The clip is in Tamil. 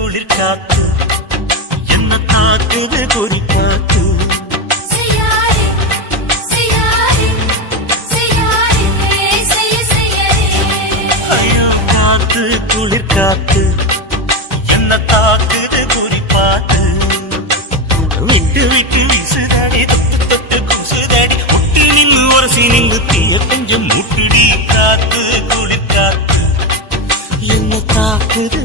குளிர் காத்து என்ன தாக்குது குறி காத்து ஐயோ காத்து குளிர் காத்து என்ன தாக்குது குறி பார்த்து விட்டு விட்டு வீசுதாடி தொட்டு தொட்டு குசுதாடி முட்டி நின்று ஒரு சினிங்கு தீய கொஞ்சம் முட்டுடி காத்து குளிர் காத்து என்ன தாக்குது